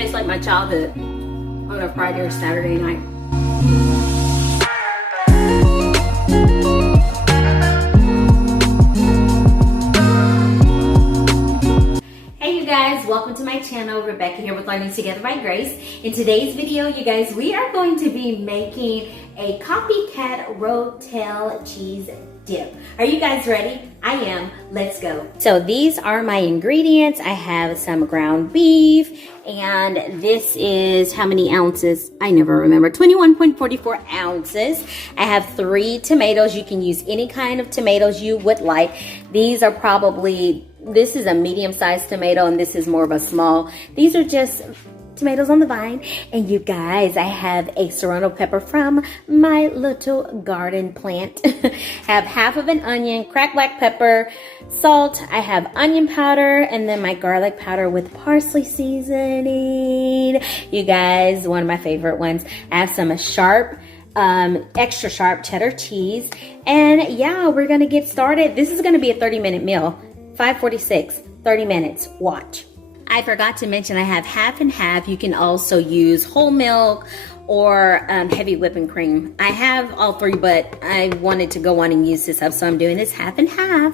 Tastes like my childhood on a Friday or Saturday night. Hey you guys, welcome to my channel. Rebecca here with Learning Together by Grace. In today's video, you guys, we are going to be making a Copycat Rotel cheese dip. Are you guys ready? I am. Let's go. So these are my ingredients. I have some ground beef, and this is how many ounces? I never remember. 21.44 ounces. I have 3 tomatoes. You can use any kind of tomatoes you would like. These are probably, this is a medium-sized tomato, and this is more of a small. These are just tomatoes on the vine. And you guys, I have a serrano pepper from my little garden plant. Have half of an onion, cracked black pepper, salt. I have onion powder, and then my garlic powder with parsley seasoning. You guys, one of my favorite ones. I have some sharp, extra sharp cheddar cheese. And yeah, we're gonna get started. This is gonna be a 30-minute meal. 5:46, 30 minutes. Watch. I forgot to mention I have half and half. You can also use whole milk or heavy whipping cream. I have all 3, but I wanted to go on and use this up, so I'm doing this half and half.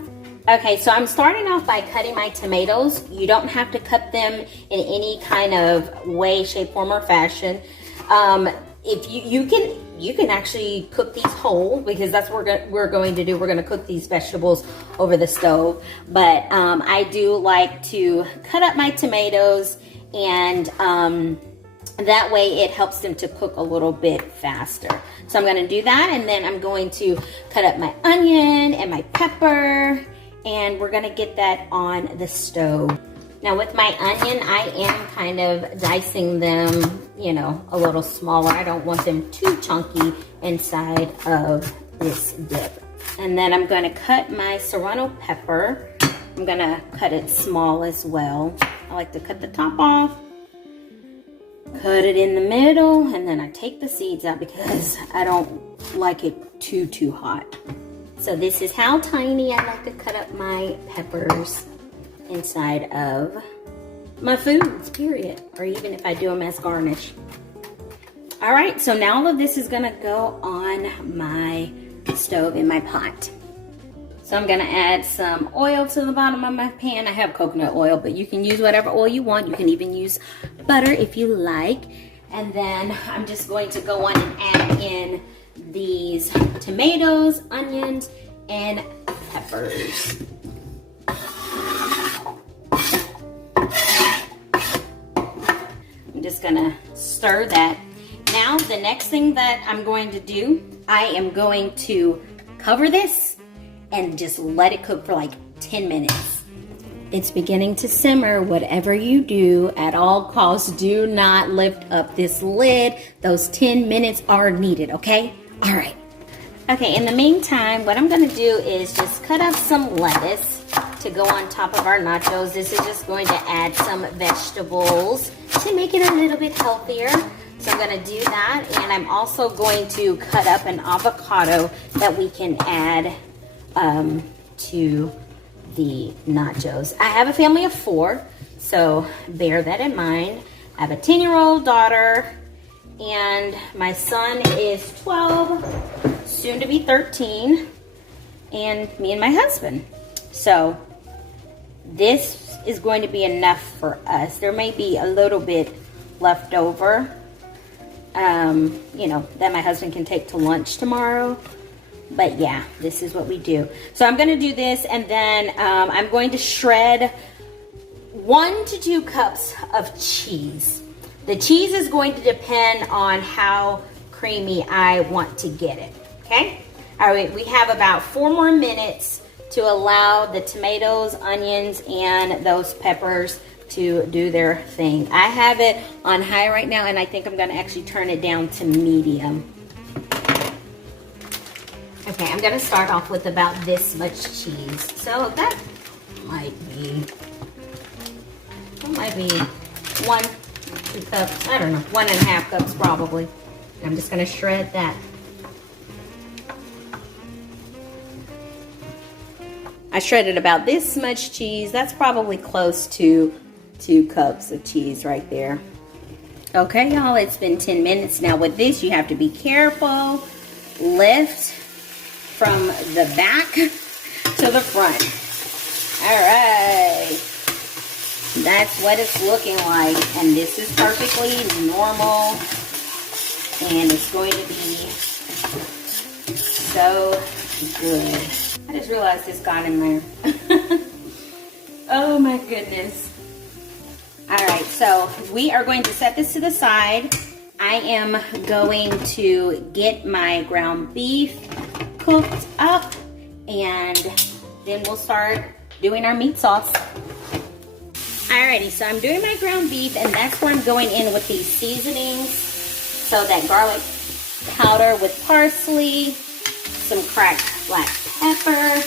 Okay, so I'm starting off by cutting my tomatoes. You don't have to cut them in any kind of way, shape, form, or fashion. If you can actually cook these whole, because that's what we're going to do. We're going to cook these vegetables over the stove. But I do like to cut up my tomatoes, and that way it helps them to cook a little bit faster. So I'm going to do that, and then I'm going to cut up my onion and my pepper, and we're going to get that on the stove. Now with my onion, I am kind of dicing them, you know, a little smaller. I don't want them too chunky inside of this dip. And then I'm gonna cut my serrano pepper. I'm gonna cut it small as well. I like to cut the top off, cut it in the middle, and then I take the seeds out because I don't like it too hot. So this is how tiny I like to cut up my peppers inside of my foods, period, or even if I do them as garnish. All right, so now all of this is gonna go on my stove in my pot. So I'm gonna add some oil to the bottom of my pan. I have coconut oil, but you can use whatever oil you want. You can even use butter if you like. And then I'm just going to go on and add in these tomatoes, onions, and peppers. I'm just gonna stir that. Now the next thing that I'm going to do, I am going to cover this and just let it cook for like 10 minutes. It's beginning to simmer. Whatever you do, at all costs, do not lift up this lid. Those 10 minutes are needed, okay? All right. Okay, in the meantime, what I'm gonna do is just cut up some lettuce to go on top of our nachos. This is just going to add some vegetables to make it a little bit healthier. So I'm gonna do that, and I'm also going to cut up an avocado that we can add to the nachos. I have a family of 4, so bear that in mind. I have a 10-year-old daughter, and my son is 12, soon to be 13, and me and my husband. So this is going to be enough for us. There may be a little bit left over, you know, that my husband can take to lunch tomorrow. But yeah, this is what we do. So I'm going to do this, and then I'm going to shred 1 to 2 cups of cheese. The cheese is going to depend on how creamy I want to get it, okay? All right, we have about 4 more minutes to allow the tomatoes, onions, and those peppers to do their thing. I have it on high right now, and I think I'm gonna actually turn it down to medium. Okay, I'm gonna start off with about this much cheese. So that might be 1, 2 cups, I don't know, 1.5 cups probably. I'm just gonna shred that. I shredded about this much cheese. That's probably close to 2 cups of cheese right there. Okay, y'all, it's been 10 minutes. Now with this, you have to be careful. Lift from the back to the front. All right. That's what it's looking like. And this is perfectly normal. And it's going to be so good. I just realized it's gone in there. Oh my goodness. All right, so we are going to set this to the side. I am going to get my ground beef cooked up, and then we'll start doing our meat sauce. Alrighty, so I'm doing my ground beef, and that's where I'm going in with these seasonings. So that garlic powder with parsley, some cracked black pepper,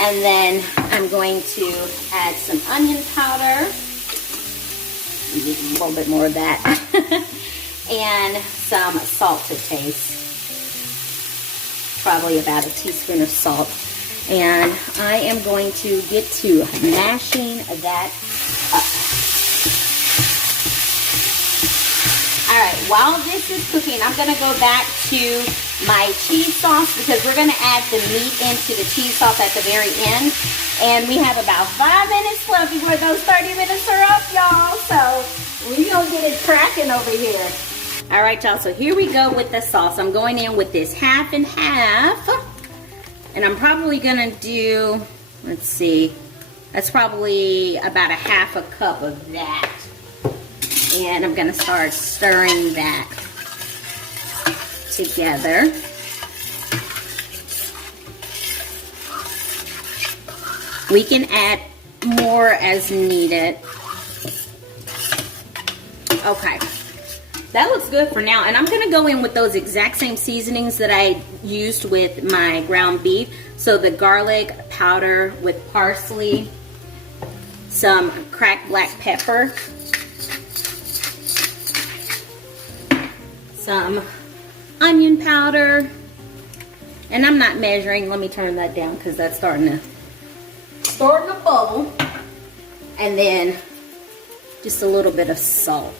and then I'm going to add some onion powder, a little bit more of that, and some salt to taste, probably about a teaspoon of salt. And I am going to get to mashing that up. All right, while this is cooking, I'm gonna go back to my cheese sauce because we're gonna add the meat into the cheese sauce at the very end. And we have about 5 minutes left before those 30 minutes are up, y'all. So we're gonna get it cracking over here. All right, y'all, so here we go with the sauce. I'm going in with this half and half. And I'm probably gonna do, let's see, that's probably about a half a cup of that. And I'm gonna start stirring that together. We can add more as needed. Okay, that looks good for now. And I'm gonna go in with those exact same seasonings that I used with my ground beef. So the garlic powder with parsley, some cracked black pepper, some onion powder, and I'm not measuring. Let me turn that down because that's starting to bubble. And then just a little bit of salt.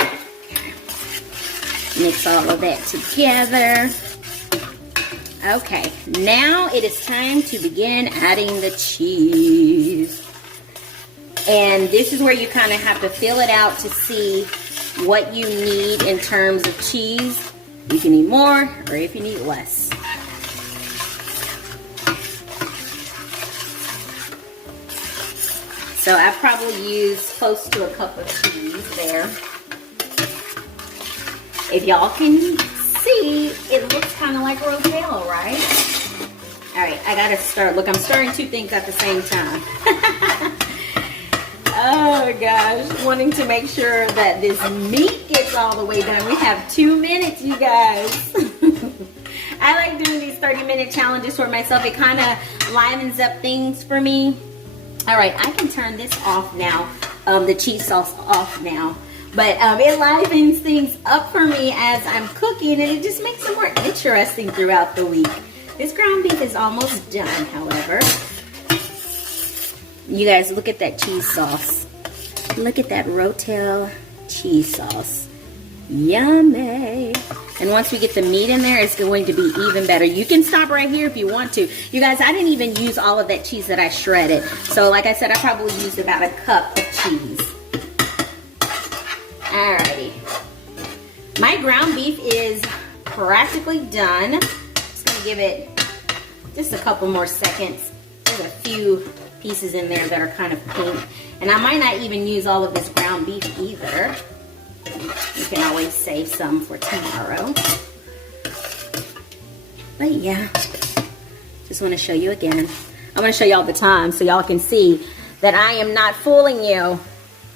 Okay. Mix all of that together. Okay, now it is time to begin adding the cheese. And this is where you kind of have to feel it out to see what you need in terms of cheese. You can need more, or if you need less. So I probably used close to a cup of cheese there. If y'all can see, it looks kind of like Rotel, right? All right, I gotta stir. Look, I'm stirring two things at the same time. Oh gosh, wanting to make sure that this meat gets all the way done. We have 2 minutes, you guys. I like doing these 30-minute challenges for myself. It kind of livens up things for me. All right, I can turn this off now, the cheese sauce off now. But it livens things up for me as I'm cooking, and it just makes it more interesting throughout the week. This ground beef is almost done, however. You guys, look at that cheese sauce. Look at that Rotel cheese sauce. Yummy. And once we get the meat in there, it's going to be even better. You can stop right here if you want to. You guys, I didn't even use all of that cheese that I shredded. So like I said, I probably used about a cup of cheese. Alrighty. My ground beef is practically done. Just gonna give it just a couple more seconds. There's a few pieces in there that are kind of pink. And I might not even use all of this ground beef either. You can always save some for tomorrow. But yeah, just want to show you again. I'm going to show y'all the time so y'all can see that I am not fooling you.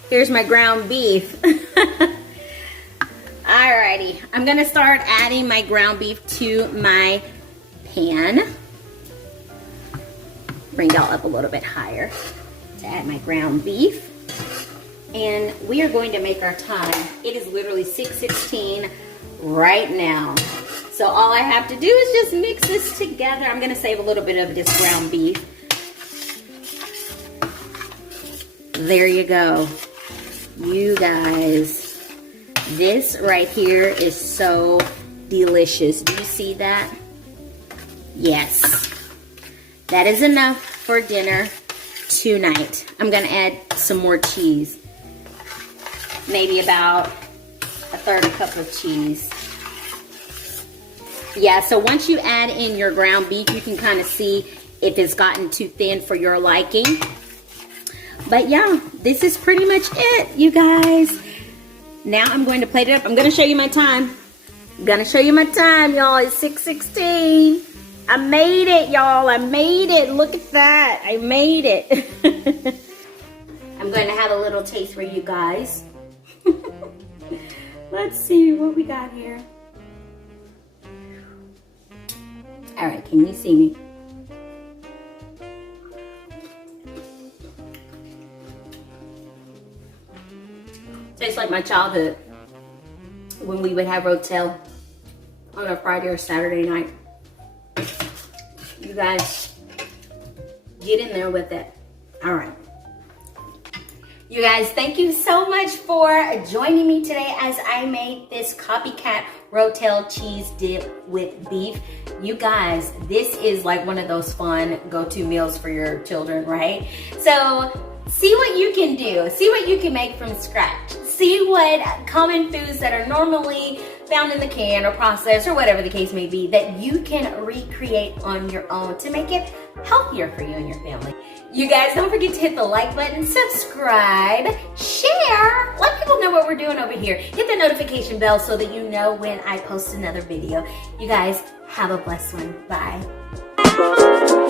Here's my ground beef. Alrighty, I'm going to start adding my ground beef to my pan. Bring y'all up a little bit higher to add my ground beef. And we are going to make our time. It is literally 6:16 right now. So all I have to do is just mix this together. I'm gonna save a little bit of this ground beef. There you go. You guys, this right here is so delicious. Do you see that? Yes. That is enough for dinner tonight. I'm gonna add some more cheese. Maybe about a third cup of cheese. Yeah, so once you add in your ground beef, you can kind of see if it's gotten too thin for your liking. But yeah, this is pretty much it, you guys. Now I'm going to plate it up. I'm going to show you my time. I'm going to show you my time, y'all. It's 6:16. I made it, y'all. I made it. Look at that. I made it. I'm going to have a little taste for you guys. Let's see what we got here. All right, can you see me? Tastes like my childhood when we would have Rotel on a Friday or Saturday night. You guys, get in there with it. All right. You guys, thank you so much for joining me today as I made this Copycat Rotel cheese dip with beef. You guys, this is like one of those fun go-to meals for your children, right? So see what you can do. See what you can make from scratch. See what common foods that are normally found in the can or processed or whatever the case may be that you can recreate on your own to make it healthier for you and your family. You guys, don't forget to hit the like button, subscribe, share, let people know what we're doing over here. Hit the notification bell so that you know when I post another video. You guys, have a blessed one. Bye.